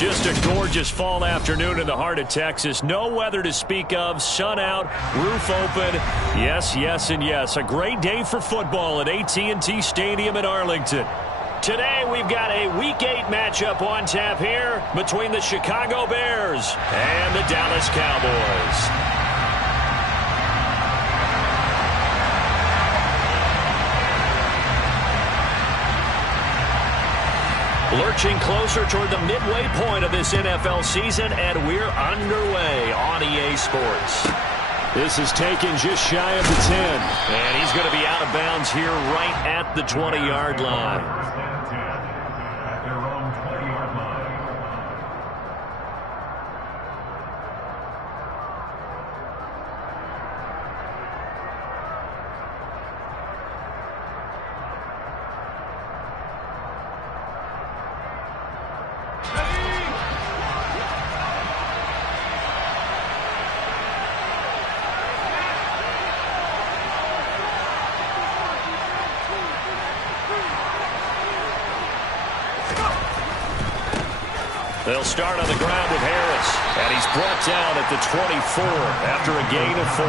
Just a gorgeous fall afternoon in the heart of Texas. No weather to speak of. Sun out, roof open. Yes, yes, and yes. A great day for football at AT&T Stadium in Arlington. Today we've got a Week 8 matchup on tap here between the Chicago Bears and the Dallas Cowboys. Lurching closer toward the midway point of this NFL season, and we're underway on EA Sports. This is taken just shy of the 10. And he's going to be out of bounds here right at the 20-yard line. They'll start on the ground with Harris. And he's brought down at the 24 after a gain of 4.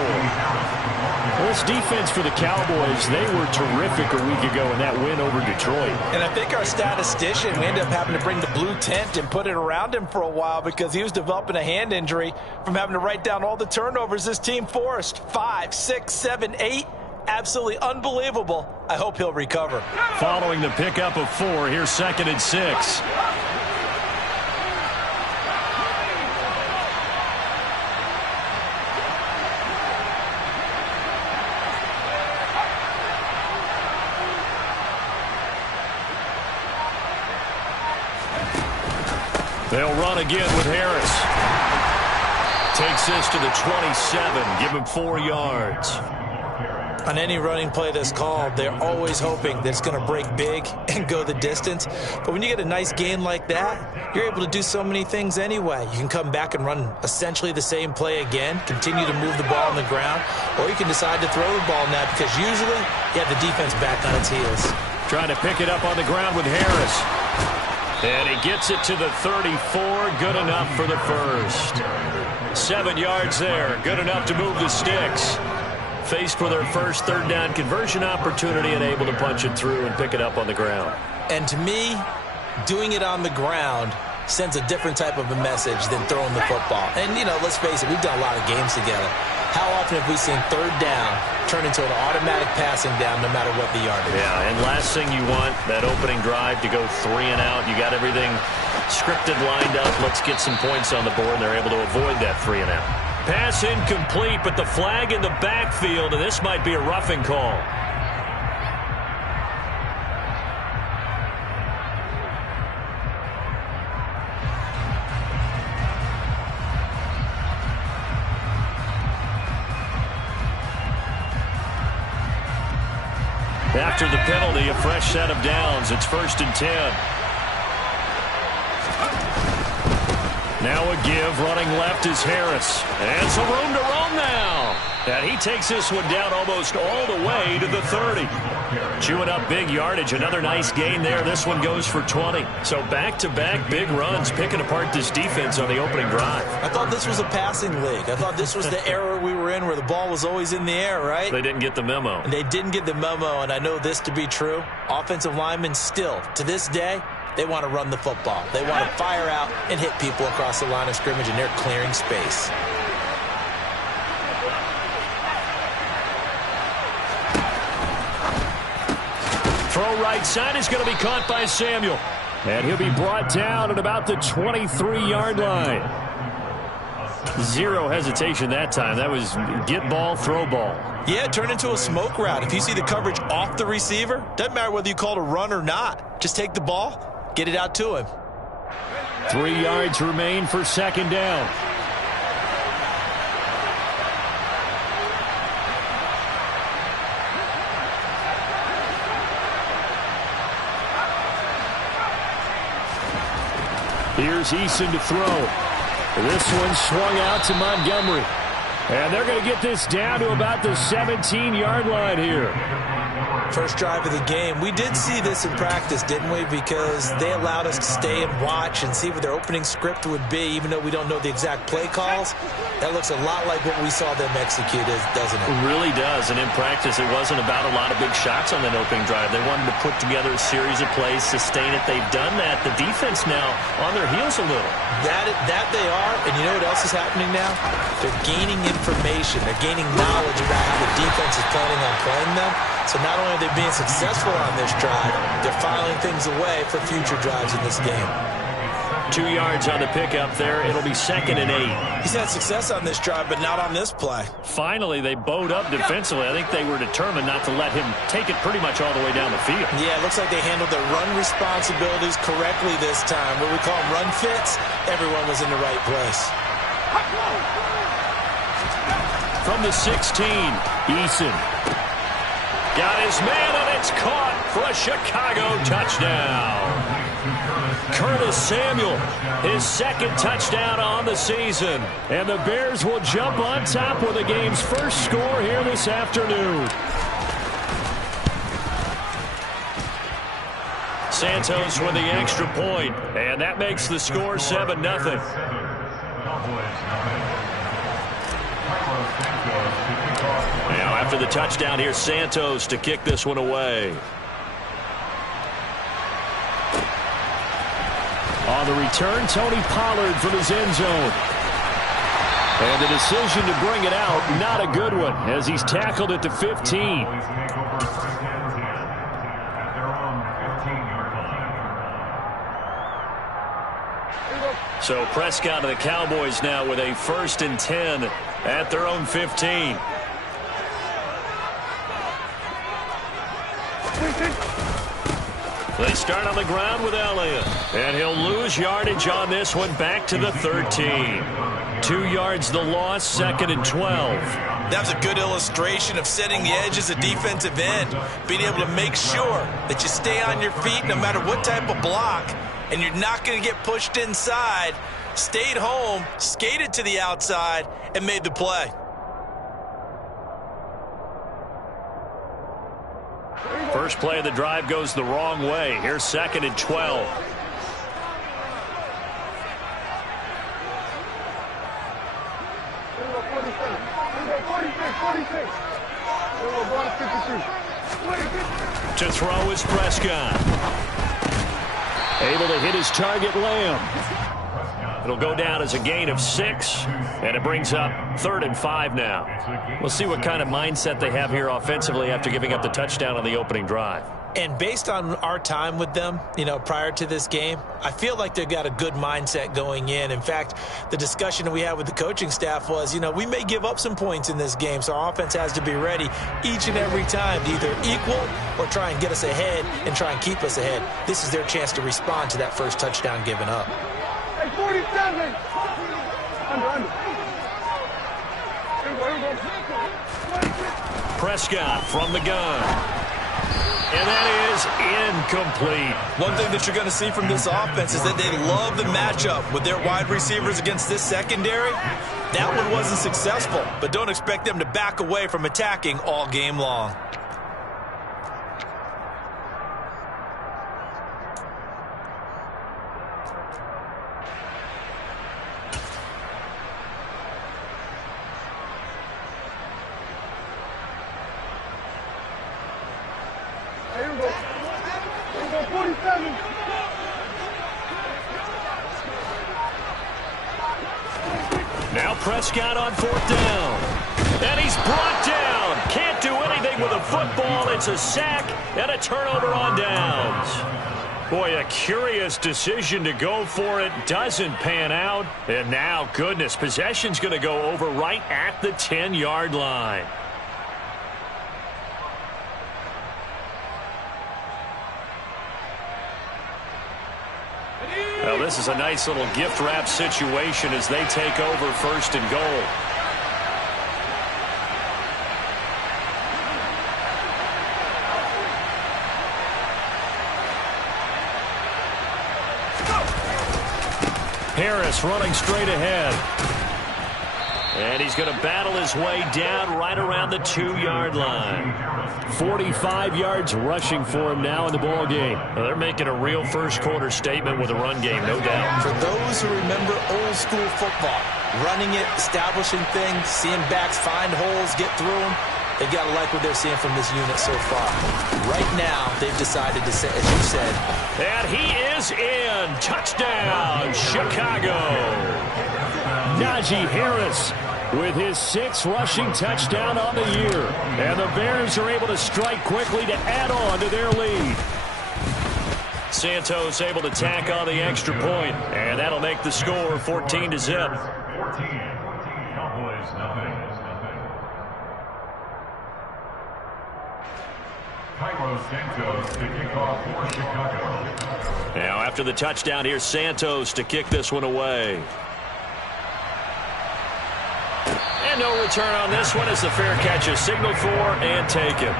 Well, this defense for the Cowboys, they were terrific a week ago in that win over Detroit. And I think our statistician, we ended up having to bring the blue tent and put it around him for a while because he was developing a hand injury from having to write down all the turnovers this team forced. 5, 6, 7, 8. Absolutely unbelievable. I hope he'll recover. Following the pickup of 4, here's 2nd and 6. They'll run again with Harris. Takes this to the 27. Give him 4 yards. On any running play that's called, they're always hoping that it's going to break big and go the distance. But when you get a nice gain like that, you're able to do so many things anyway. You can come back and run essentially the same play again, continue to move the ball on the ground, or you can decide to throw the ball now because usually you have the defense back on its heels. Trying to pick it up on the ground with Harris. And he gets it to the 34. Good enough for the first. 7 yards there. Good enough to move the sticks. Faced with their first 3rd down conversion opportunity and able to punch it through and pick it up on the ground. And to me, doing it on the ground sends a different type of a message than throwing the football. And, you know, let's face it, we've done a lot of games together. How often have we seen 3rd down turn into an automatic passing down no matter what the yardage? Yeah, and last thing you want, that opening drive to go 3 and out. You got everything scripted, lined up. Let's get some points on the board, and they're able to avoid that 3 and out. Pass incomplete, but the flag in the backfield, and this might be a roughing call. After the penalty, a fresh set of downs. It's 1st and 10. Now a give. Running left is Harris. And some room to roam now. And he takes this one down almost all the way to the 30. Chewing up big yardage. Another nice gain there. This one goes for 20. So back-to-back big runs, picking apart this defense on the opening drive. I thought this was a passing league. I thought this was the era we were in where the ball was always in the air, right? They didn't get the memo. And they didn't get the memo, and I know this to be true. Offensive linemen still, to this day, they want to run the football. They want to fire out and hit people across the line of scrimmage, and they're clearing space. Throw right side is going to be caught by Samuel. And he'll be brought down at about the 23-yard line. 0 hesitation that time. That was get ball, throw ball. Yeah, it turned into a smoke route. If you see the coverage off the receiver, doesn't matter whether you call it a run or not. Just take the ball, get it out to him. 3 yards remain for 2nd down. Here's Eason to throw. This one swung out to Montgomery. And they're going to get this down to about the 17-yard line here. First drive of the game. We did see this in practice, didn't we? Because they allowed us to stay and watch and see what their opening script would be, even though we don't know the exact play calls. That looks a lot like what we saw them execute, doesn't it? It really does. And in practice, it wasn't about a lot of big shots on that opening drive. They wanted to put together a series of plays, sustain it. They've done that. The defense now on their heels a little. That they are. And you know what else is happening now? They're gaining information. They're gaining knowledge about how the defense is planning on playing them. So not only are they being successful on this drive, they're filing things away for future drives in this game. 2 yards on the pickup there. It'll be 2nd and 8. He's had success on this drive, but not on this play. Finally, they bowed up defensively. I think they were determined not to let him take it pretty much all the way down the field. Yeah, it looks like they handled their run responsibilities correctly this time. What we call run fits, everyone was in the right place. From the 16, Eason. Got his man, and it's caught for a Chicago touchdown. Curtis Samuel, his 2nd touchdown on the season. And the Bears will jump on top with the game's first score here this afternoon. Santos with the extra point, and that makes the score 7-0. Now after the touchdown, here's Santos to kick this one away. On the return, Tony Pollard from his end zone. And the decision to bring it out, not a good one, as he's tackled at the 15. So Prescott and the Cowboys now with a 1st and 10 at their own 15. They start on the ground with Elliott. And he'll lose yardage on this one, back to the 13. 2 yards the loss, 2nd and 12. That was a good illustration of setting the edge as a defensive end. Being able to make sure that you stay on your feet no matter what type of block, and you're not going to get pushed inside. Stayed home, skated to the outside, and made the play. First play of the drive goes the wrong way. Here's 2nd and 12. To throw is Prescott. Able to hit his target, Lamb. It'll go down as a gain of 6, and it brings up 3rd and 5 now. We'll see what kind of mindset they have here offensively after giving up the touchdown on the opening drive. And based on our time with them, prior to this game, I feel like they've got a good mindset going in. In fact, the discussion that we had with the coaching staff was, we may give up some points in this game, so our offense has to be ready each and every time to either equal or try and get us ahead and try and keep us ahead. This is their chance to respond to that first touchdown given up. Hey, 47! Under. Prescott from the gun. And that is incomplete. One thing that you're going to see from this offense is that they love the matchup with their wide receivers against this secondary. That one wasn't successful, but don't expect them to back away from attacking all game long. Now Prescott on 4th down. And he's brought down. Can't do anything with a football. It's a sack and a turnover on downs. Boy, a curious decision to go for it. Doesn't pan out. And now, goodness, possession's going to go over right at the 10-yard line. Well, this is a nice little gift wrap situation as they take over 1st and goal. Harris running straight ahead. And he's going to battle his way down right around the 2-yard line. 45 yards rushing for him now in the ball game. Well, they're making a real first-quarter statement with a run game, no doubt. For those who remember old-school football, running it, establishing things, seeing backs find holes, get through them, they got to like what they're seeing from this unit so far. Right now, they've decided to say, as you said. And he is in. Touchdown, Chicago. Najee Harris with his 6th rushing touchdown on the year. And the Bears are able to strike quickly to add on to their lead. Santos able to tack on the extra point, and that'll make the score 14-0. Now after the touchdown, here's Santos to kick this one away. And no return on this one as the fair catch is signaled for and taken.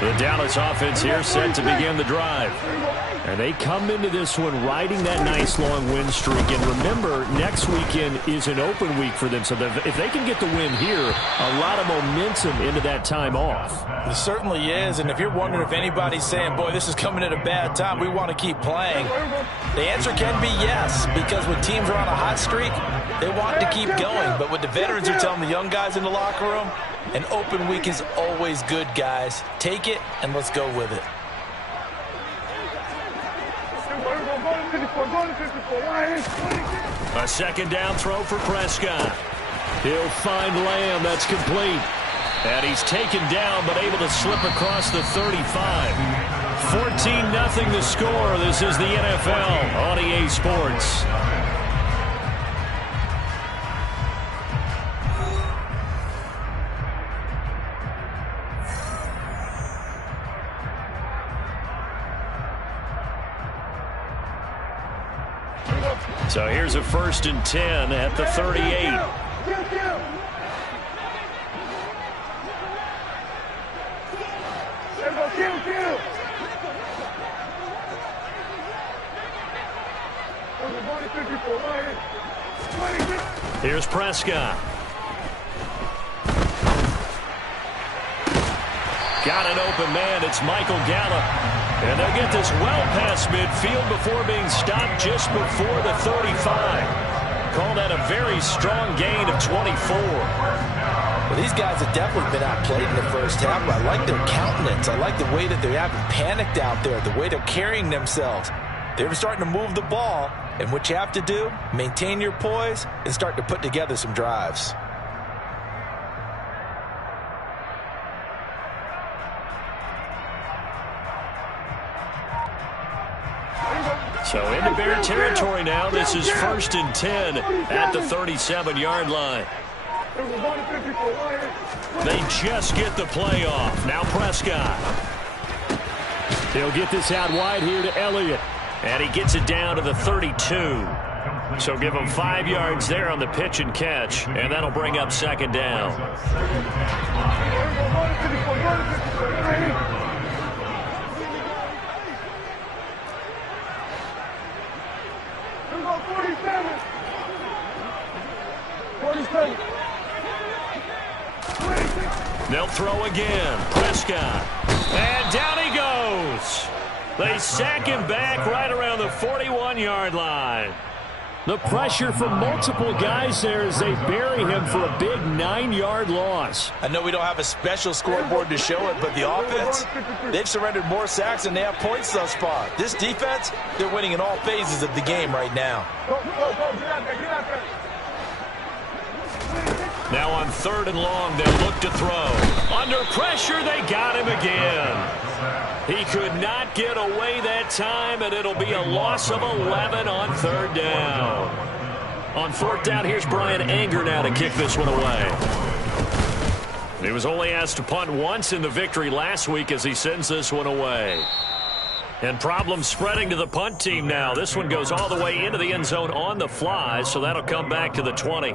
The Dallas offense here set to begin the drive. And they come into this one riding that nice long win streak. And remember, next weekend is an open week for them. So if they can get the win here, a lot of momentum into that time off. It certainly is. And if you're wondering if anybody's saying, boy, this is coming at a bad time, we want to keep playing, the answer can be yes. Because when teams are on a hot streak, they want to keep going. But what the veterans are telling the young guys in the locker room, an open week is always good, guys. Take it and let's go with it. A second down throw for Prescott. He'll find Lamb. That's complete. And he's taken down but able to slip across the 35. 14-0 the score. This is the NFL on EA Sports. So here's a 1st and 10 at the 38. Here's Prescott. Got an open man. It's Michael Gallup. And they'll get this well past midfield before being stopped just before the 35. Call that a very strong gain of 24. Well, these guys have definitely been outplayed in the first half. I like their countenance. I like the way that they haven't panicked out there, the way they're carrying themselves. They're starting to move the ball. And what you have to do, maintain your poise and start to put together some drives. So into Bear territory now. This is 1st and 10 at the 37-yard line. They just get the play off. Now Prescott. He'll get this out wide here to Elliott. And he gets it down to the 32. So give him 5 yards there on the pitch and catch. And that'll bring up 2nd down. They'll throw again. Prescott. And down he goes. They sack him back right around the 41-yard line. The pressure from multiple guys there as they bury him for a big 9-yard loss. I know we don't have a special scoreboard to show it, but the offense, they've surrendered more sacks than they have points thus far. This defense, they're winning in all phases of the game right now. Now on 3rd and long, they'll look to throw. Under pressure, they got him again. He could not get away that time, and it'll be a loss of 11 on 3rd down. On 4th down, here's Brian Anger now to kick this one away. He was only asked to punt once in the victory last week as he sends this one away. And problems spreading to the punt team now. This one goes all the way into the end zone on the fly, so that'll come back to the 20.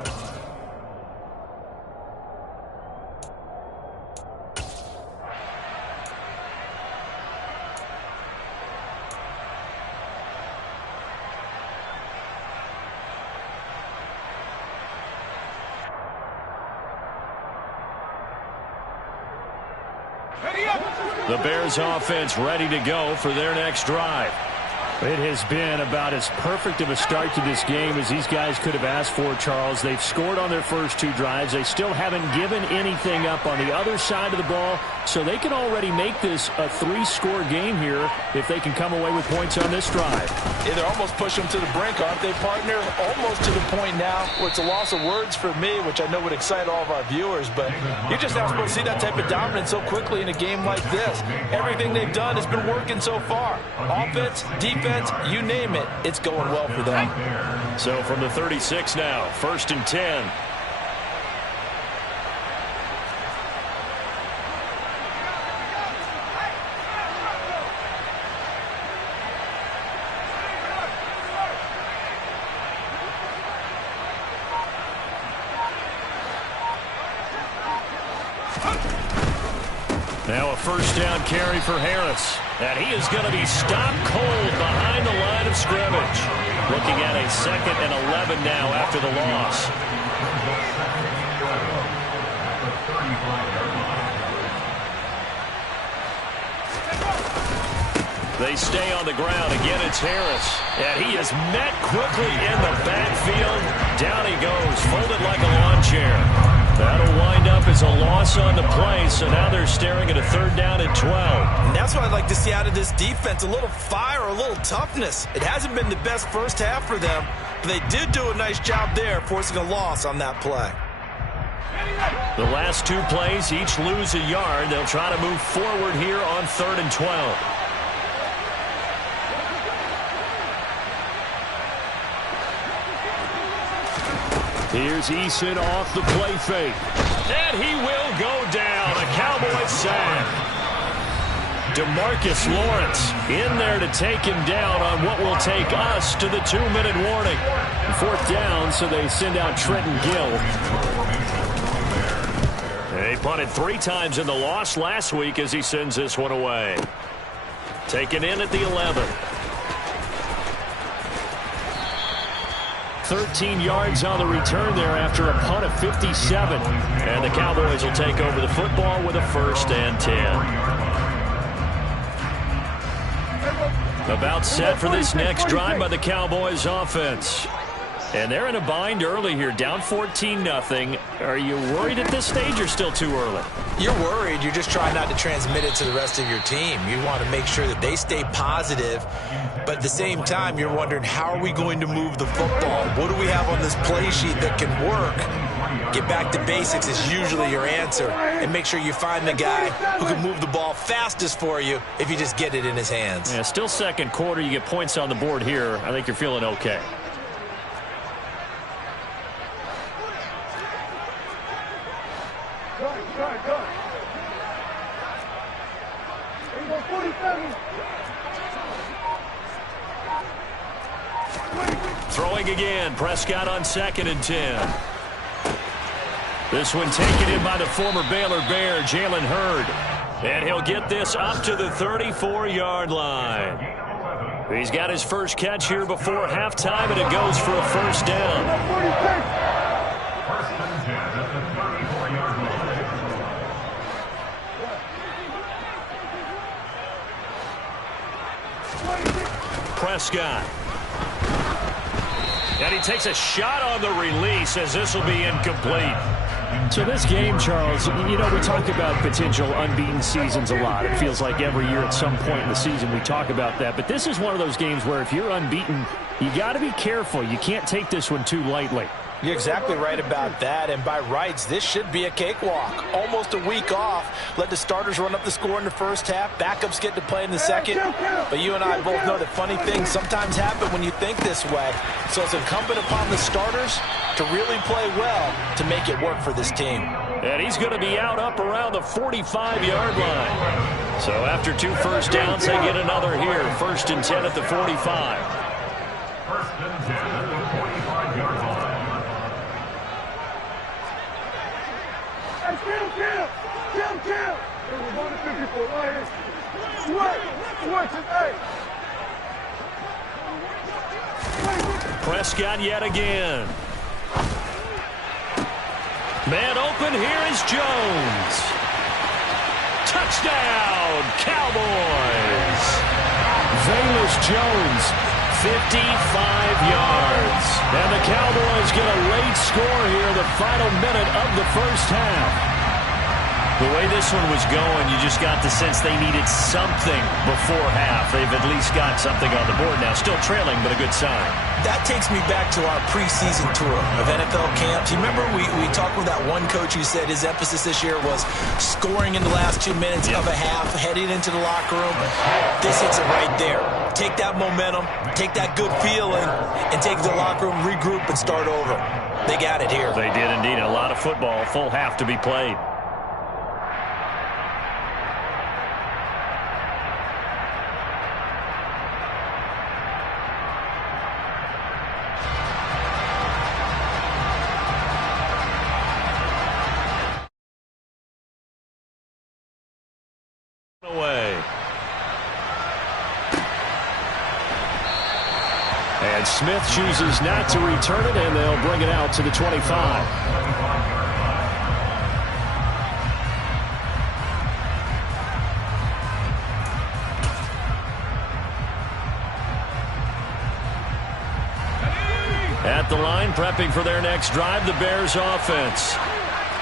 The Bears offense ready to go for their next drive. It has been about as perfect of a start to this game as these guys could have asked for, Charles. They've scored on their first 2 drives. They still haven't given anything up on the other side of the ball, so they can already make this a 3-score game here if they can come away with points on this drive. Yeah, they're almost pushing them to the brink, aren't they, partner? Almost to the point now where it's a loss of words for me, which I know would excite all of our viewers, but you're just not supposed to see that type of dominance so quickly in a game like this. Everything they've done has been working so far. Offense, defense, you name it, it's going well for them. So from the 36 now, 1st and 10. Now a 1st down carry for Harris. And he is going to be stopped cold behind the line of scrimmage. Looking at a 2nd and 11 now after the loss. They stay on the ground. Again, it's Harris. And he is met quickly in the backfield. Down he goes, folded like a lawn chair. That'll wind up as a loss on the play, so now they're staring at a 3rd down and 12. And that's what I'd like to see out of this defense, a little fire, a little toughness. It hasn't been the best first half for them, but they did do a nice job there, forcing a loss on that play. The last 2 plays, each lose a yard. They'll try to move forward here on 3rd and 12. Here's Eason off the play fake. And he will go down. A Cowboy sack. DeMarcus Lawrence in there to take him down on what will take us to the 2-minute warning. 4th down, so they send out Trenton Gill. They punted 3 times in the loss last week as he sends this one away. Taken in at the 11. 13 yards on the return there after a punt of 57. And the Cowboys will take over the football with a 1st and 10. About set for this next drive by the Cowboys offense. And they're in a bind early here, down 14-0. Are you worried at this stage or still too early? You're worried. You're just trying not to transmit it to the rest of your team. You want to make sure that they stay positive, but at the same time, you're wondering, how are we going to move the football? What do we have on this play sheet that can work? Get back to basics is usually your answer, and make sure you find the guy who can move the ball fastest for you if you just get it in his hands. Yeah, still 2nd quarter. You get points on the board here. I think you're feeling okay. Throwing again. Prescott on 2nd and 10. This one taken in by the former Baylor Bear, Jalen Hurd. And he'll get this up to the 34-yard line. He's got his first catch here before halftime, and it goes for a 1st down. Prescott. And he takes a shot on the release as this will be incomplete. So this game, Charles, you know, we talk about potential unbeaten seasons a lot. It feels like every year at some point in the season we talk about that. But this is one of those games where if you're unbeaten, you got to be careful. You can't take this one too lightly. You're exactly right about that, and by rights, this should be a cakewalk. Almost a week off. Let the starters run up the score in the first half. Backups get to play in the second. But you and I both know that funny things sometimes happen when you think this way. So it's incumbent upon the starters to really play well to make it work for this team. And he's going to be out up around the 45-yard line. So after 2 first downs, they get another here. 1st and 10 at the 45. 1st and 10 at the 45-yard line. Kill. It was 154. Right here. Work today. Prescott yet again. Man open, here is Jones. Touchdown, Cowboys. Velus Jones, 55 yards. And the Cowboys get a late score here, the final minute of the first half. The way this one was going, you just got the sense they needed something before half. They've at least got something on the board now. Still trailing, but a good sign. That takes me back to our preseason tour of NFL camps. You remember we talked with that one coach who said his emphasis this year was scoring in the last 2 minutes of a half, heading into the locker room. This hits it right there. Take that momentum, take that good feeling, and take it to the locker room, regroup, and start over. They got it here. They did indeed. A lot of football, full half to be played. And Smith chooses not to return it, and they'll bring it out to the 25. At the line, prepping for their next drive, the Bears offense.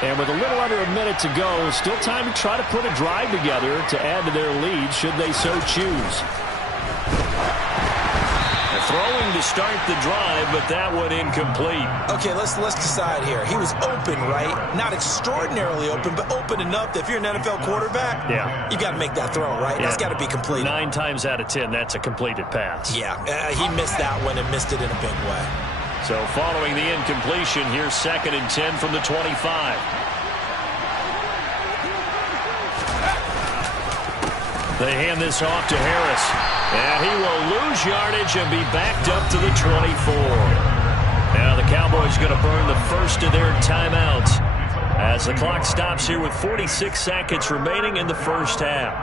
And with a little under a minute to go, still time to try to put a drive together to add to their lead should they so choose. Throwing to start the drive, but that one incomplete. Okay, let's decide here. He was open, right? Not extraordinarily open, but open enough that if you're an NFL quarterback, you got to make that throw, right? That's got to be complete. 9 times out of 10, that's a completed pass. Yeah, he missed that one and missed it in a big way. So following the incompletion, here's 2nd and 10 from the 25. They hand this off to Harris. And he will lose yardage and be backed up to the 24. Now the Cowboys going to burn the first of their timeouts as the clock stops here with 46 seconds remaining in the first half.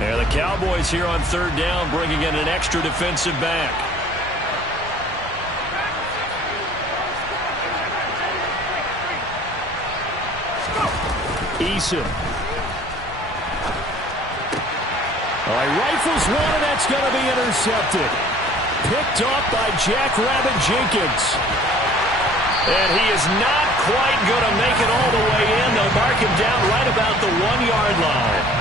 And the Cowboys here on 3rd down bringing in an extra defensive back. Eason. All right, rifles one, and that's going to be intercepted. Picked off by Jackrabbit Jenkins. And he is not quite going to make it all the way in. They'll mark him down right about the 1-yard line.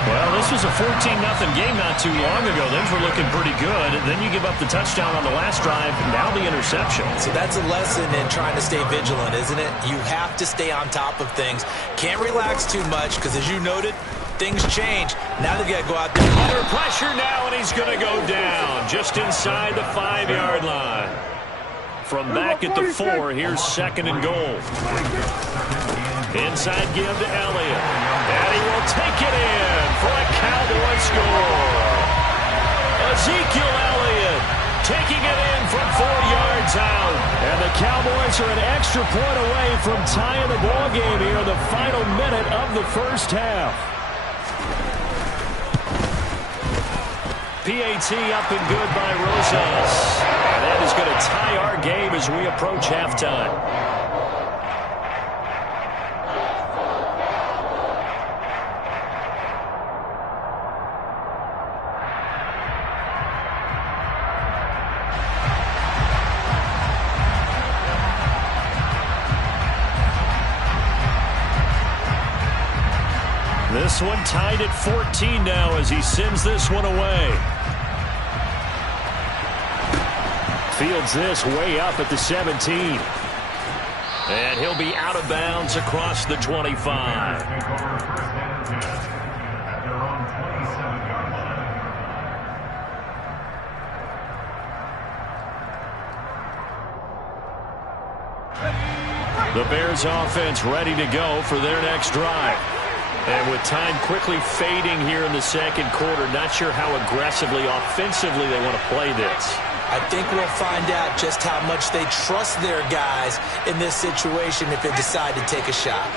Well, this was a 14-0 game not too long ago. Things were looking pretty good. Then you give up the touchdown on the last drive. Now the interception. So that's a lesson in trying to stay vigilant, isn't it? You have to stay on top of things. Can't relax too much because, as you noted, things change. Now they've got to go out there. Under pressure now, and he's going to go down just inside the 5-yard line. From back at the 4, here's 2nd and goal. Inside give to Elliott. And he will take it in for a Cowboy score. Ezekiel Elliott taking it in from 4 yards out. And the Cowboys are an extra point away from tying the ball game here in the final minute of the first half. PAT up and good by Rosas. And that is going to tie our game as we approach halftime. This one tied at 14 now as he sends this one away. Fields this way up at the 17. And he'll be out of bounds across the 25. The Bears offense ready to go for their next drive. And with time quickly fading here in the second quarter, not sure how aggressively, offensively they want to play this. I think we'll find out just how much they trust their guys in this situation if they decide to take a shot.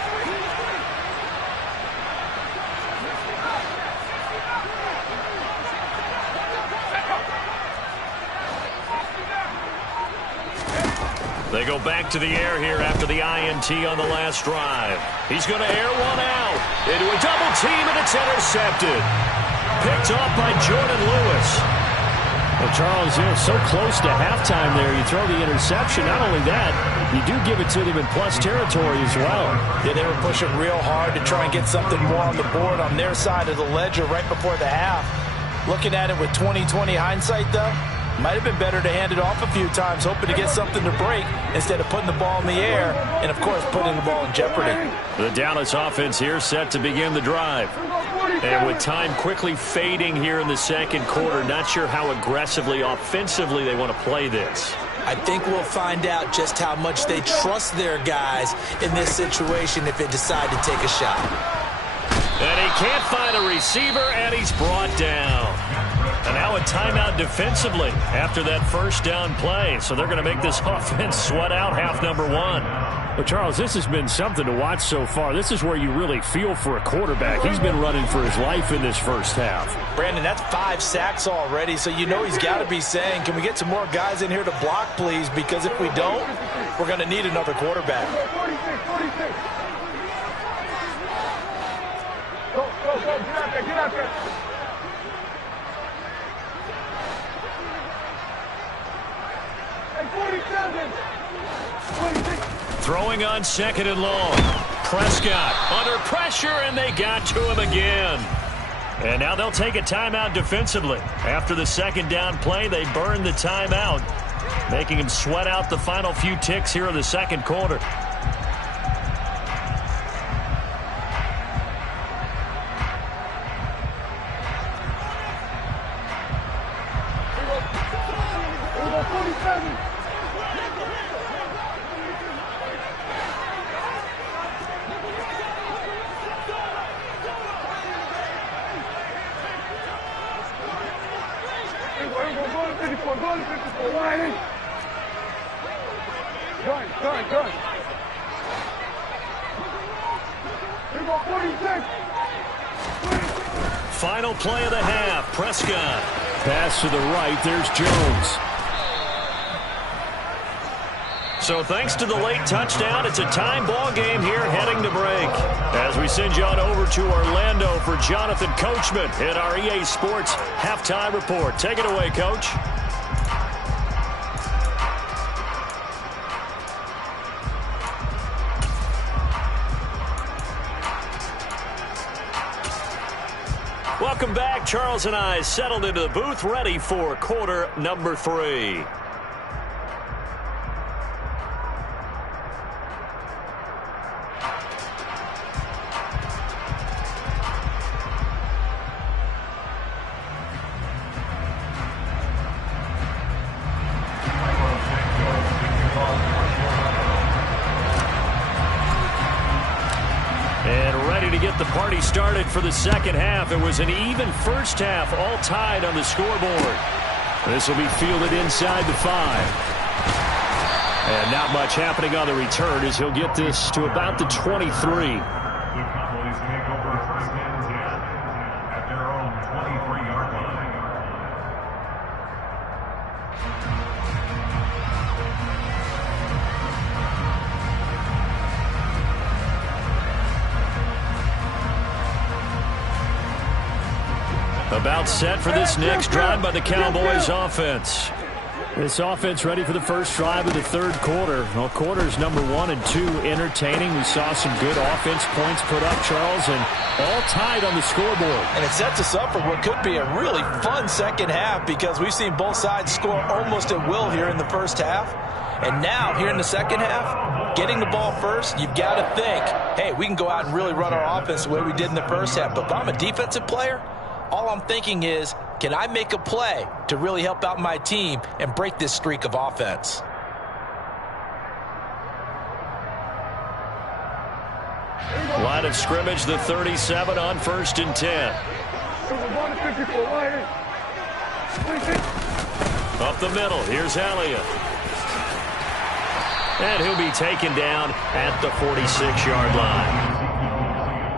They go back to the air here after the INT on the last drive. He's going to air one out into a double team, and it's intercepted. Picked off by Jordan Lewis. Well, Charles, so close to halftime there. You throw the interception. Not only that, you do give it to them in plus territory as well. Yeah, they were pushing real hard to try and get something more on the board on their side of the ledger right before the half. Looking at it with 20/20 hindsight, though, might have been better to hand it off a few times, hoping to get something to break instead of putting the ball in the air and, of course, putting the ball in jeopardy. The Dallas offense here set to begin the drive. And with time quickly fading here in the second quarter, not sure how aggressively, offensively they want to play this. I think we'll find out just how much they trust their guys in this situation if they decide to take a shot. And he can't find a receiver, and he's brought down. And now a timeout defensively after that first down play. So they're going to make this offense sweat out half number one. But, Charles, this has been something to watch so far. This is where you really feel for a quarterback. He's been running for his life in this first half. Brandon, that's 5 sacks already, so you know he's got to be saying, can we get some more guys in here to block, please? Because if we don't, we're going to need another quarterback. 46. Go, get out there. Hey, 47. 26. Throwing on second and long. Prescott under pressure, and they got to him again. And now they'll take a timeout defensively. After the second down play, they burn the timeout, making him sweat out the final few ticks here in the second quarter. Final play of the half. Prescott. Pass to the right. There's Jones. So thanks to the late touchdown, it's a time ball game here heading to break. As we send you on over to Orlando for Jonathan Coachman in our EA Sports Halftime Report. Take it away, Coach. Welcome back. Charles and I settled into the booth, ready for quarter number 3. The party started for the second half. It was an even first half, all tied on the scoreboard. This will be fielded inside the 5. And not much happening on the return as he'll get this to about the 23. The Cowboys take over first and 10 at their own 23-yard line. About set for this next drive by the Cowboys offense. This offense ready for the first drive of the third quarter. Well, quarters number 1 and 2 entertaining. We saw some good offense points put up, Charles, and all tied on the scoreboard. And it sets us up for what could be a really fun second half because we've seen both sides score almost at will here in the first half. And now, here in the second half, getting the ball first, you've got to think, hey, we can go out and really run our offense the way we did in the first half. But if I'm a defensive player, all I'm thinking is, can I make a play to really help out my team and break this streak of offense? Line of scrimmage, the 37 on 1st and 10. Up the middle, here's Elliott. And he'll be taken down at the 46-yard line.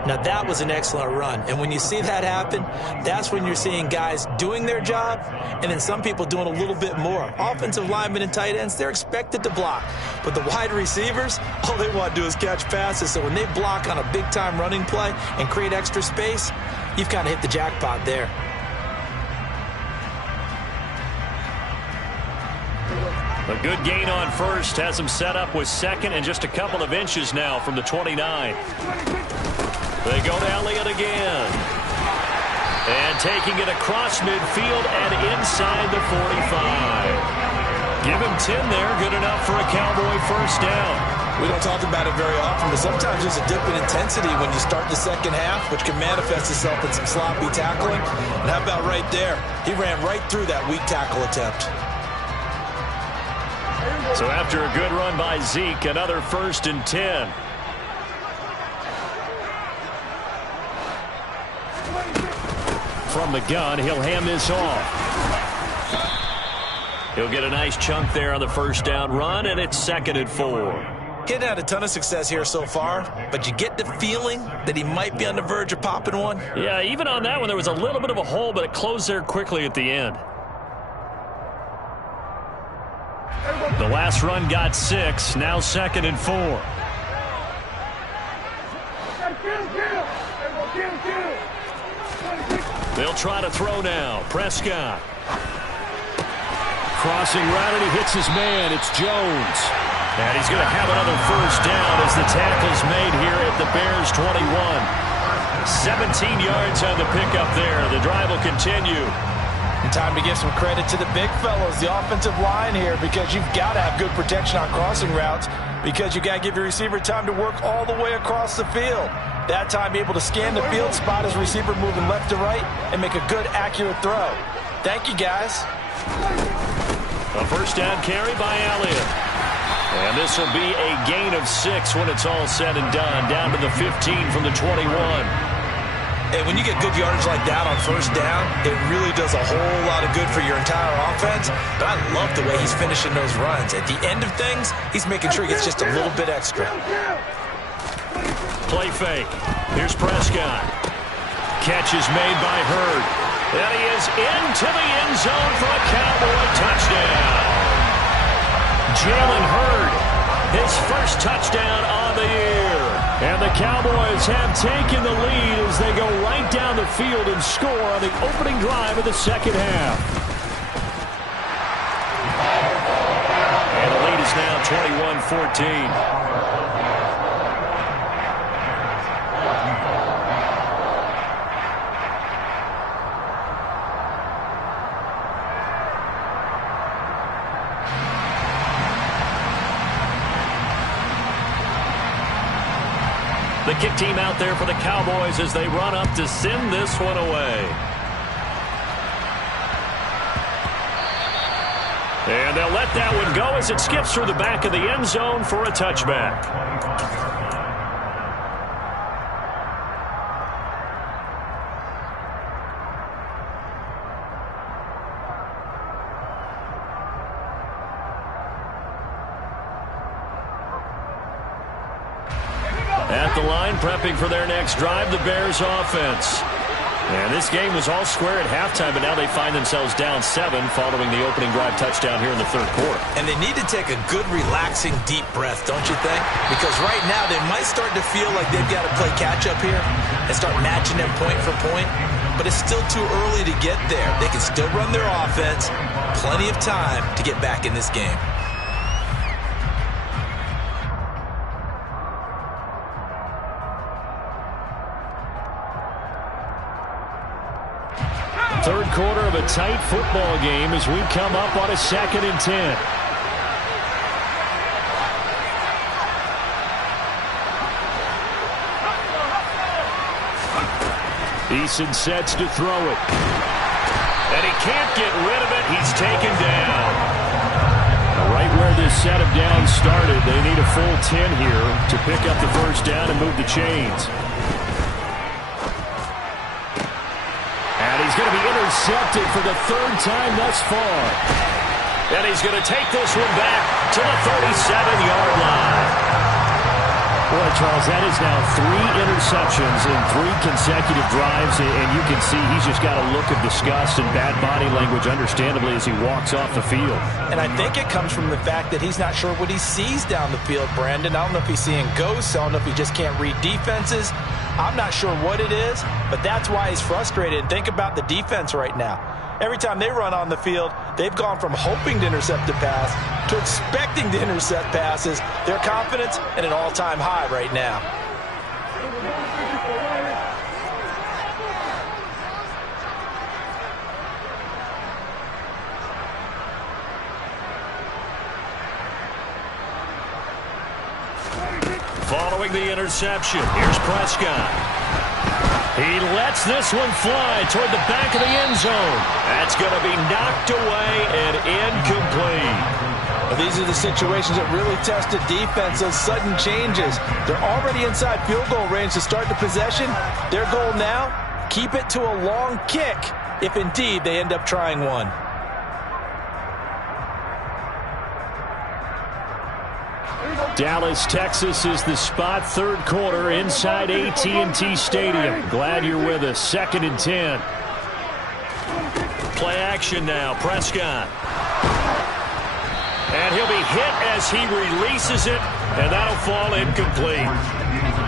Now, that was an excellent run. And when you see that happen, that's when you're seeing guys doing their job and then some people doing a little bit more. Offensive linemen and tight ends, they're expected to block. But the wide receivers, all they want to do is catch passes. So when they block on a big-time running play and create extra space, you've kind of hit the jackpot there. A good gain on first has him set up with second and just a couple of inches now from the 29. They go to Elliott again. And taking it across midfield and inside the 45. Give him 10 there. Good enough for a Cowboy first down. We don't talk about it very often, but sometimes there's a dip in intensity when you start the second half, which can manifest itself in some sloppy tackling. And how about right there? He ran right through that weak tackle attempt. So after a good run by Zeke, another 1st and 10. From the gun, he'll hand this off. He'll get a nice chunk there on the first down run, and it's 2nd and 4. He hadn't had a ton of success here so far, but you get the feeling that he might be on the verge of popping one. Yeah, even on that one, there was a little bit of a hole, but it closed there quickly at the end. The last run got 6, now 2nd and 4. They'll try to throw now. Prescott. Crossing right, and he hits his man. It's Jones. And he's going to have another first down as the tackle's made here at the Bears' 21. 17 yards on the pickup there. The drive will continue. And time to give some credit to the big fellows, the offensive line here, because you've got to have good protection on crossing routes because you got to give your receiver time to work all the way across the field. That time, be able to scan the field, spot his receiver moving left to right, and make a good, accurate throw. Thank you, guys. A first down carry by Elliott. And this will be a gain of 6 when it's all said and done, down to the 15 from the 21. And when you get good yardage like that on first down, it really does a whole lot of good for your entire offense. But I love the way he's finishing those runs. At the end of things, he's making sure he gets just a little bit extra. Play fake. Here's Prescott. Catch is made by Hurd. And he is into the end zone for a Cowboy touchdown. Jalen Hurd, his first touchdown on the year. And the Cowboys have taken the lead as they go right down the field and score on the opening drive of the second half. And the lead is now 21-14. The kick team out there for the Cowboys as they run up to send this one away. And they'll let that one go as it skips through the back of the end zone for a touchback. At the line, prepping for their next drive, the Bears offense. And this game was all square at halftime, but now they find themselves down 7 following the opening drive touchdown here in the third quarter. And they need to take a good, relaxing, deep breath, don't you think? Because right now they might start to feel like they've got to play catch-up here and start matching them point for point. But it's still too early to get there. They can still run their offense. Plenty of time to get back in this game. Third quarter of a tight football game as we come up on a 2nd and 10. Eason sets to throw it. And he can't get rid of it. He's taken down. Right where this set of downs started, They need a full 10 here to pick up the first down and move the chains. And he's going to be intercepted for the third time thus far. And he's going to take this one back to the 37-yard line. Boy, Charles, that is now 3 interceptions in 3 consecutive drives, and you can see he's just got a look of disgust and bad body language, understandably, as he walks off the field. And I think it comes from the fact that he's not sure what he sees down the field, Brandon. I don't know if he's seeing ghosts. I don't know if he just can't read defenses. I'm not sure what it is, but that's why he's frustrated. And think about the defense right now. Every time they run on the field, they've gone from hoping to intercept a pass to expecting to intercept passes. Their confidence at an all-time high right now. Following the interception, here's Prescott. He lets this one fly toward the back of the end zone. That's going to be knocked away and incomplete. Well, these are the situations that really test a defense, those sudden changes. They're already inside field goal range to start the possession. Their goal now, keep it to a long kick if indeed they end up trying one. Dallas, Texas is the spot, third quarter inside AT&T Stadium. Glad you're with us. 2nd and 10. Play action now, Prescott. And he'll be hit as he releases it, and that'll fall incomplete.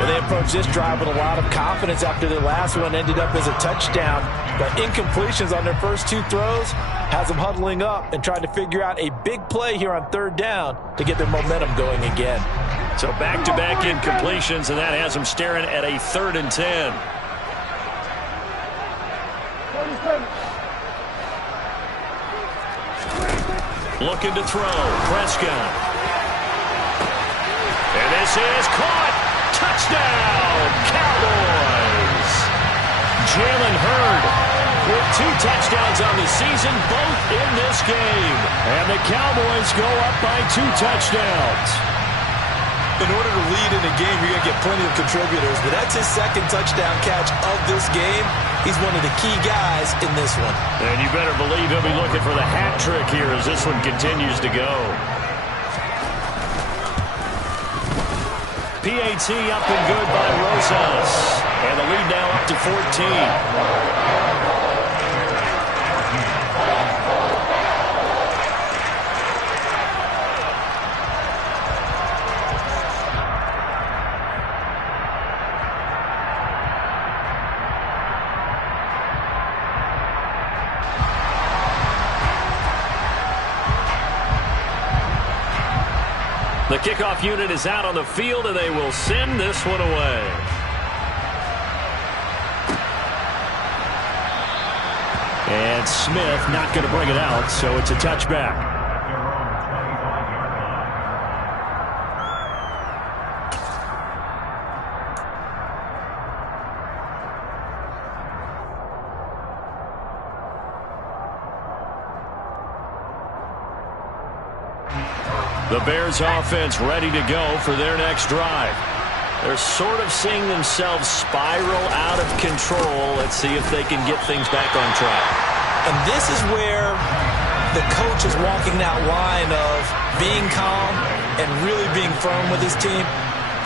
And they approached this drive with a lot of confidence after their last one ended up as a touchdown. But incompletions on their first 2 throws has them huddling up and trying to figure out a big play here on 3rd down to get their momentum going again. So back-to-back incompletions, and that has them staring at a 3rd and 10. Looking to throw, Prescott. And this is caught. Touchdown, Cowboys. Jalen Hurd with 2 touchdowns on the season, both in this game. And the Cowboys go up by 2 touchdowns. In order to lead in a game, you're going to get plenty of contributors, but that's his 2nd touchdown catch of this game. He's one of the key guys in this one. And you better believe he'll be looking for the hat trick here as this one continues to go. PAT up and good by Rosas. And the lead now up to 14. The kickoff unit is out on the field, and they will send this one away. And Smith not going to bring it out, so it's a touchback. The Bears offense ready to go for their next drive. They're sort of seeing themselves spiral out of control. Let's see if they can get things back on track. And this is where the coach is walking that line of being calm and really being firm with his team.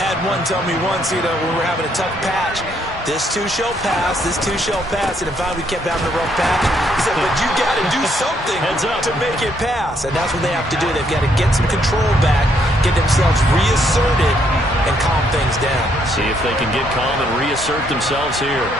Had one tell me once, when we're having a tough patch, this too shall pass, this too shall pass. And if we kept having a rough patch, he said, but you got to do something to make it pass. And that's what they have to do. They've got to get some control back, get themselves reasserted, and calm things down. See if they can get calm and reassert themselves here.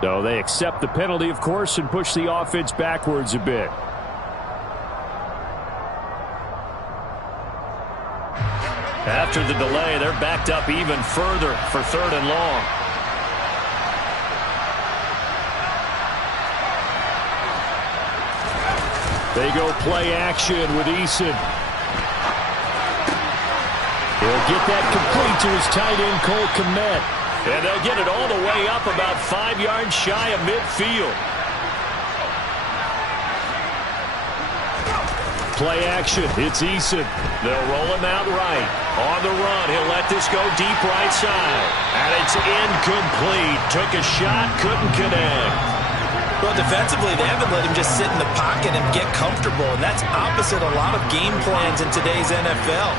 So they accept the penalty, of course, and push the offense backwards a bit. After the delay, they're backed up even further for 3rd and long. They go play action with Eason. He'll get that complete to his tight end, Cole Kmet. And they'll get it all the way up about 5 yards shy of midfield. Play action. It's Eason. They'll roll him out right. On the run, he'll let this go deep right side. And it's incomplete. Took a shot, couldn't connect. Well, defensively, they haven't let him just sit in the pocket and get comfortable, and that's opposite a lot of game plans in today's NFL.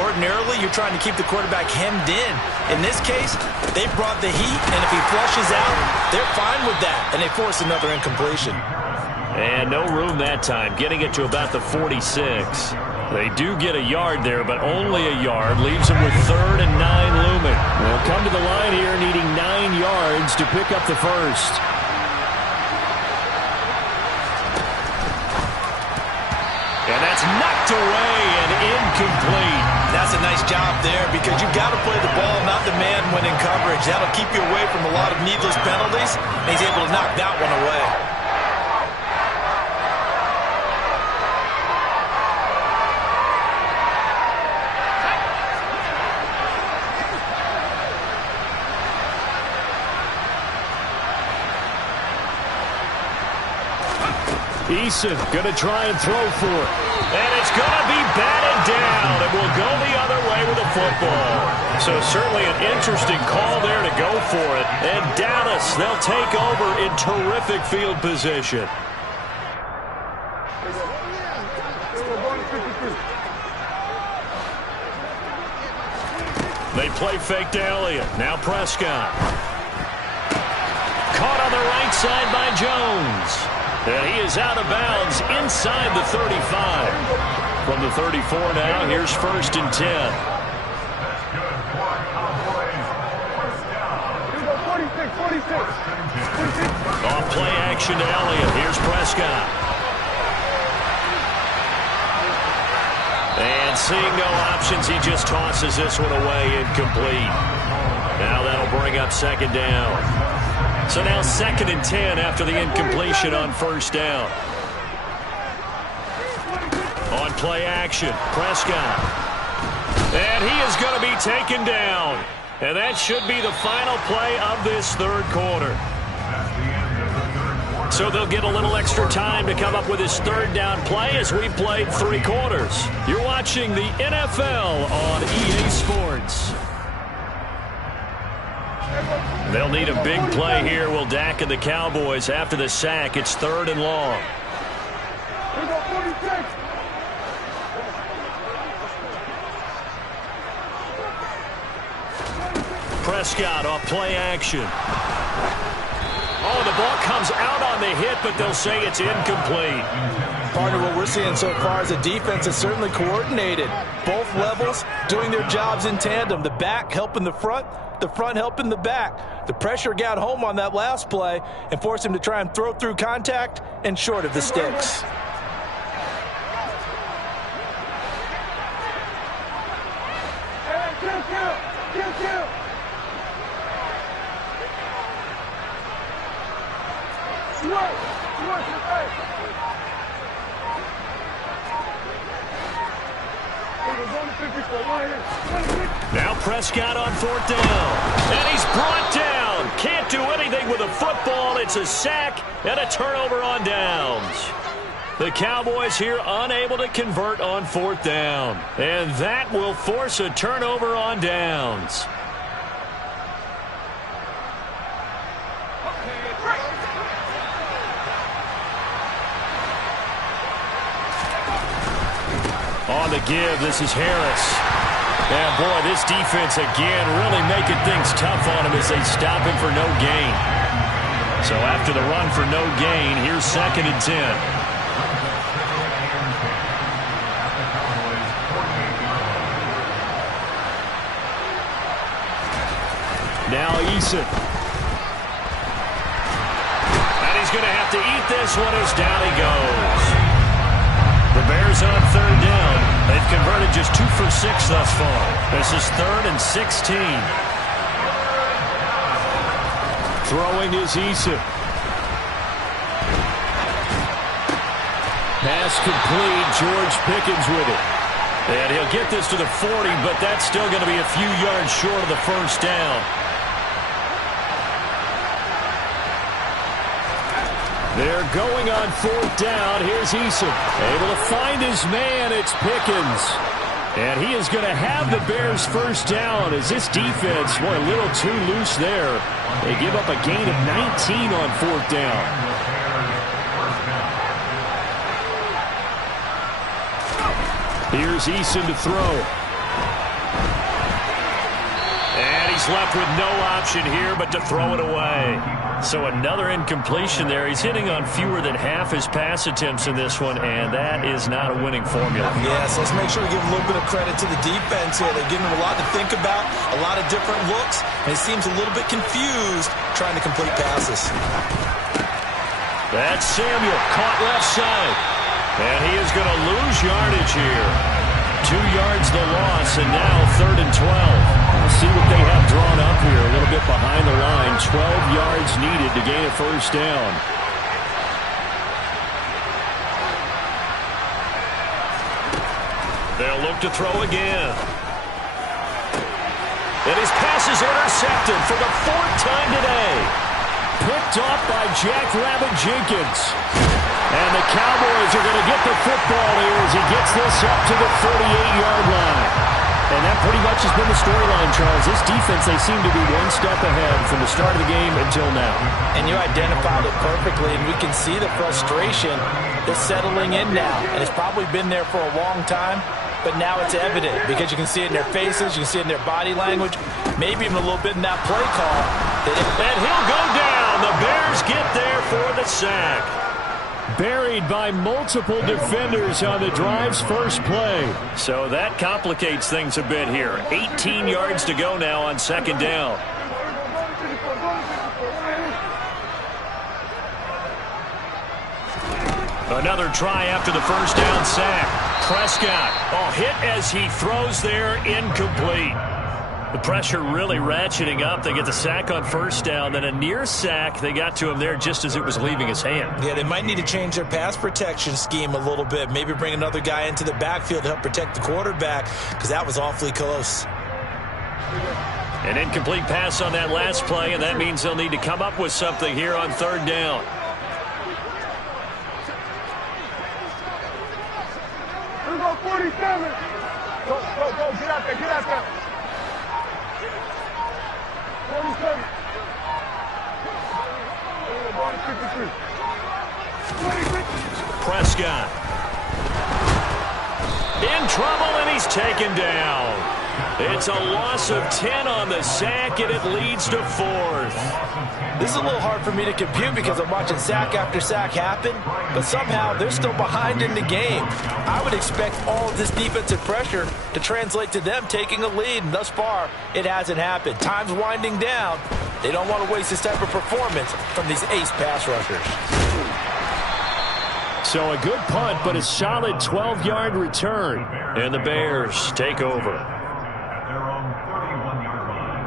Ordinarily, you're trying to keep the quarterback hemmed in. In this case, they brought the heat, and if he flushes out, they're fine with that, and they force another incompletion. And no room that time, getting it to about the 46. They do get a yard there, but only a yard. Leaves them with 3rd and 9 looming. They'll come to the line here needing 9 yards to pick up the first. And that's knocked away and incomplete. That's a nice job there because you've got to play the ball, not the man when in coverage. That'll keep you away from a lot of needless penalties, and he's able to knock that one away. Eason going to try and throw for it. And it's going to be batted down. It will go the other way with the football. So certainly an interesting call there to go for it. And Dallas, they'll take over in terrific field position. They play fake to Elliott. Now Prescott. Caught on the right side by Jones. And he is out of bounds inside the 35. From the 34 now, here's 1st and 10. Off play action to Elliott. Here's Prescott. And seeing no options, he just tosses this one away incomplete. Now that'll bring up 2nd down. So now 2nd and 10 after the incompletion on 1st down. On play action, Prescott. And he is going to be taken down. And that should be the final play of this 3rd quarter. So they'll get a little extra time to come up with his 3rd down play as we played 3 quarters. You're watching the NFL on EA Sports. They'll need a big play here. Will Dak and the Cowboys after the sack. It's 3rd and long. Prescott off play action. Oh, the ball comes out on the hit, but they'll say it's incomplete. Partner, what we're seeing so far is a defense is certainly coordinated. Both levels doing their jobs in tandem. The back helping the front helping the back. The pressure got home on that last play and forced him to try and throw through contact and short of the sticks. Now Prescott on 4th down. And he's brought down. Can't do anything with a football. It's a sack and a turnover on downs. The Cowboys here unable to convert on 4th down. And that will force a turnover on downs. On the give, this is Harris. And boy, this defense again really making things tough on him as they stop him for no gain. So after the run for no gain, here's 2nd and 10. Now Eason. And he's going to have to eat this one as down he goes. The Bears on 3rd down. They've converted just 2 for 6 thus far. This is 3rd and 16. Throwing is Eason. Pass complete. George Pickens with it. And he'll get this to the 40, but that's still going to be a few yards short of the first down. They're going on 4th down. Here's Eason. Able to find his man. It's Pickens. And he is going to have the Bears first down as this defense, boy, a little too loose there. They give up a gain of 19 on 4th down. Here's Eason to throw. And he's left with no option here but to throw it away. So another incompletion there. He's hitting on fewer than half his pass attempts in this one, and that is not a winning formula. Yes, let's make sure we give a little bit of credit to the defense here. They're giving him a lot to think about, a lot of different looks, and he seems a little bit confused trying to complete passes. That's Samuel, caught left side. And he is going to lose yardage here. 2 yards the loss, and now 3rd and 12. We'll see what they have drawn up here. A little bit behind the line. 12 yards needed to gain a first down. They'll look to throw again. And his pass is intercepted for the 4th time today. Picked off by Jackrabbit Jenkins. And the Cowboys are going to get the football here as he gets this up to the 48-yard line. And that pretty much has been the storyline, Charles. This defense, they seem to be one step ahead from the start of the game until now. And you identified it perfectly, and we can see the frustration that's settling in now. And it's probably been there for a long time, but now it's evident because you can see it in their faces, you can see it in their body language, maybe even a little bit in that play call. And he'll go down. The Bears get there for the sack. Buried by multiple defenders on the drive's first play. So that complicates things a bit here. 18 yards to go now on 2nd down. Another try after the first down sack. Prescott, hit as he throws there, incomplete. The pressure really ratcheting up. They get the sack on first down, then a near sack. They got to him there just as it was leaving his hand. Yeah, they might need to change their pass protection scheme a little bit. Maybe bring another guy into the backfield to help protect the quarterback because that was awfully close. An incomplete pass on that last play, and that means they'll need to come up with something here on 3rd down. Here we go, 47. Go, get out there. 47. 53. Prescott. In trouble, and he's taken down. It's a loss of 10 on the sack, and it leads to 4th. This is a little hard for me to compute because I'm watching sack after sack happen, but somehow they're still behind in the game. I would expect all of this defensive pressure to translate to them taking a lead, and thus far, it hasn't happened. Time's winding down. They don't want to waste this type of performance from these ace pass rushers. So a good punt, but a solid 12-yard return. And the Bears take over. At their own 31-yard line.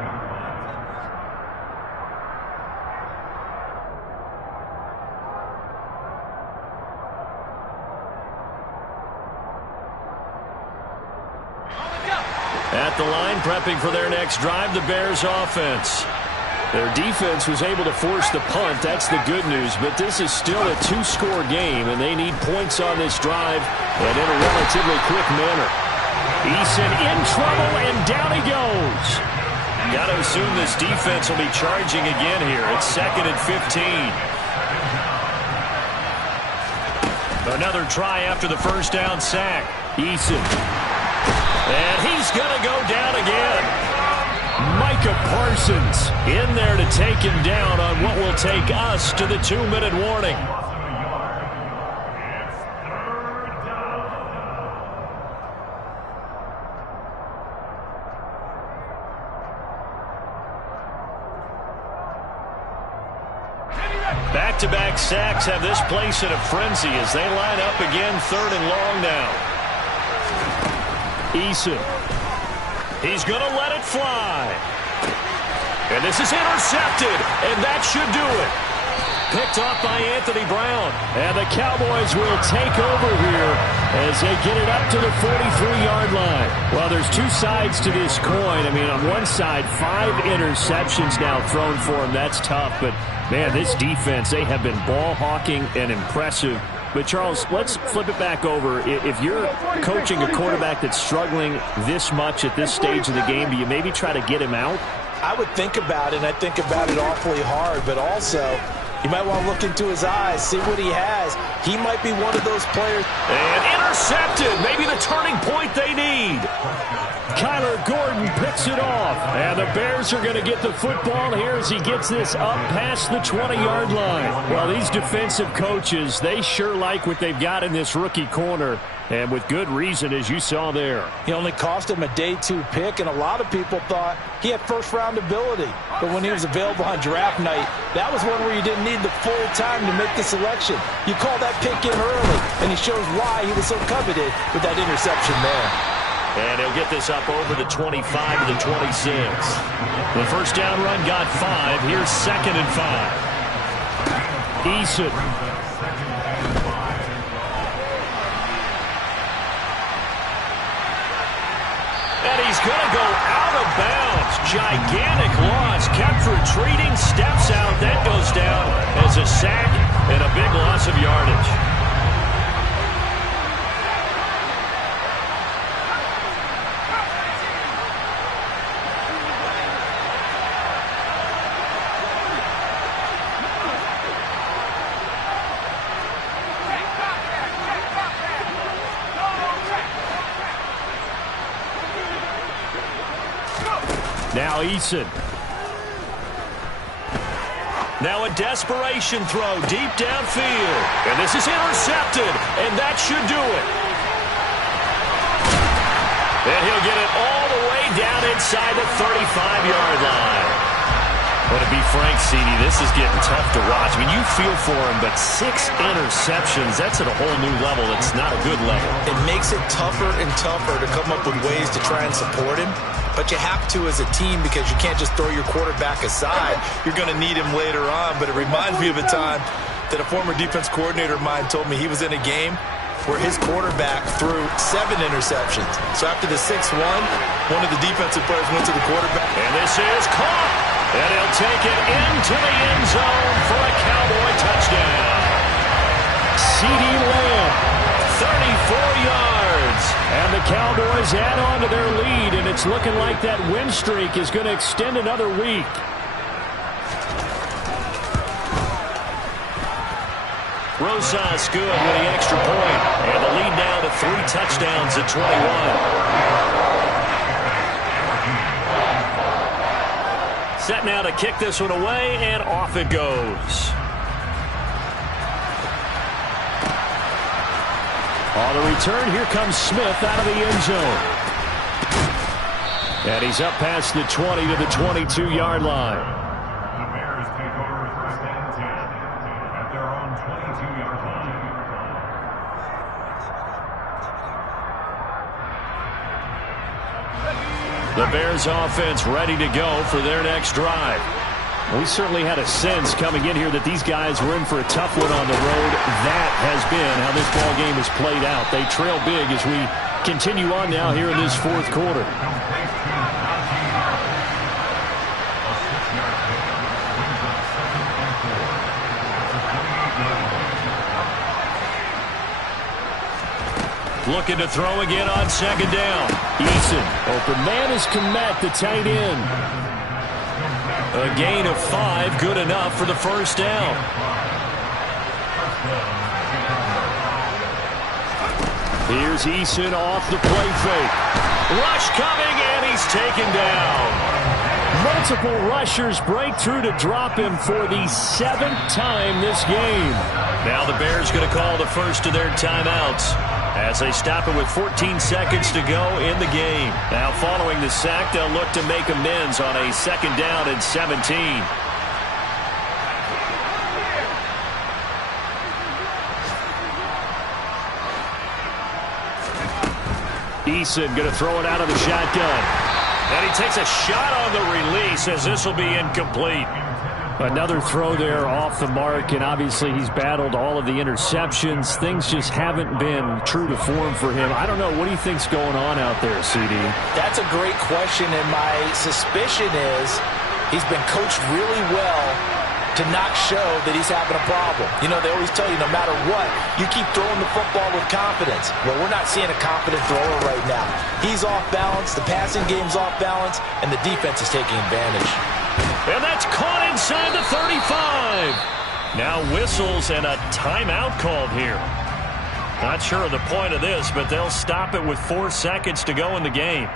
At the line, prepping for their next drive, the Bears offense. Their defense was able to force the punt. That's the good news. But this is still a 2-score game, and they need points on this drive and in a relatively quick manner. Eason in trouble, and down he goes. Got to assume this defense will be charging again here. It's 2nd and 15. Another try after the first down sack. Eason. And he's going to go down again. Micah Parsons in there to take him down on what will take us to the 2-minute warning. Back-to-back sacks have this place in a frenzy as they line up again, 3rd and long now. Eason. He's going to let it fly. And this is intercepted, and that should do it. Picked off by Anthony Brown. And the Cowboys will take over here as they get it up to the 43-yard line. Well, there's two sides to this coin. I mean, on one side, 5 interceptions now thrown for him. That's tough. But, man, this defense, they have been ball hawking and impressive. But, Charles, let's flip it back over. If you're coaching a quarterback that's struggling this much at this stage of the game, do you maybe try to get him out? I would think about it, and I think about it awfully hard. But also, you might want to look into his eyes, see what he has. He might be one of those players. And intercepted. Maybe the turning point they need. Kyler Gordon picks it off. And the Bears are going to get the football here as he gets this up past the 20-yard line. Well, these defensive coaches, they sure like what they've got in this rookie corner. And with good reason, as you saw there. He only cost him a day 2 pick, and a lot of people thought he had first-round ability. But when he was available on draft night, that was one where you didn't need the full time to make the selection. You call that pick in early, and he shows why he was so coveted with that interception there. And he'll get this up over the 25 to the 26. The first down run got 5. Here's 2nd and 5. Eason. And he's going to go out of bounds. Gigantic loss. Kept retreating. Steps out. That goes down as a sack and a big loss of yardage. Now Eason. Now a desperation throw deep downfield. And this is intercepted, and that should do it. And he'll get it all the way down inside the 35-yard line. But to be frank, CD, this is getting tough to watch. I mean, you feel for him, but 6 interceptions, that's at a whole new level. It's not a good level. It makes it tougher and tougher to come up with ways to try and support him. But you have to as a team because you can't just throw your quarterback aside. You're going to need him later on. But it reminds me of a time that a former defense coordinator of mine told me he was in a game where his quarterback threw 7 interceptions. So after the 6-1, one of the defensive players went to the quarterback. And this is caught. And he'll take it into the end zone for a Cowboy touchdown. CeeDee Lamb, 34 yards. And the Cowboys add on to their lead, and it's looking like that win streak is going to extend another week. Rosas good with the extra point. And the lead now to 3 touchdowns at 21. Set now to kick this one away, and off it goes. On the return, here comes Smith out of the end zone. And he's up past the 20 to the 22-yard line. The Bears take over 1st and 10 at their own 22-yard line. The Bears offense ready to go for their next drive. We certainly had a sense coming in here that these guys were in for a tough one on the road. That has been how this ball game has played out. They trail big as we continue on now here in this 4th quarter. Looking to throw again on 2nd down. Eason, open man is Kmet, the tight end. A gain of 5, good enough for the 1st down. Here's Eason off the play fake. Rush coming, and he's taken down. Multiple rushers break through to drop him for the 7th time this game. Now the Bears going to call the first of their timeouts as they stop it with 14 seconds to go in the game. Now following the sack, they'll look to make amends on a 2nd down and 17. Eason going to throw it out of the shotgun. And he takes a shot on the release as this will be incomplete. Another throw there off the mark, and obviously he's battled all of the interceptions. Things just haven't been true to form for him. I don't know. What do you think's going on out there, CD? That's a great question, and my suspicion is he's been coached really well to not show that he's having a problem. You know, they always tell you no matter what, you keep throwing the football with confidence. Well, we're not seeing a confident thrower right now. He's off balance, the passing game's off balance, and the defense is taking advantage. And that's caught inside the 35. Now whistles and a timeout called here. Not sure of the point of this, but they'll stop it with 4 seconds to go in the game.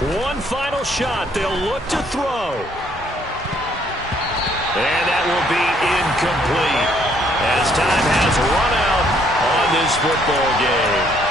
One final shot. They'll look to throw. And that will be incomplete as time has run out on this football game.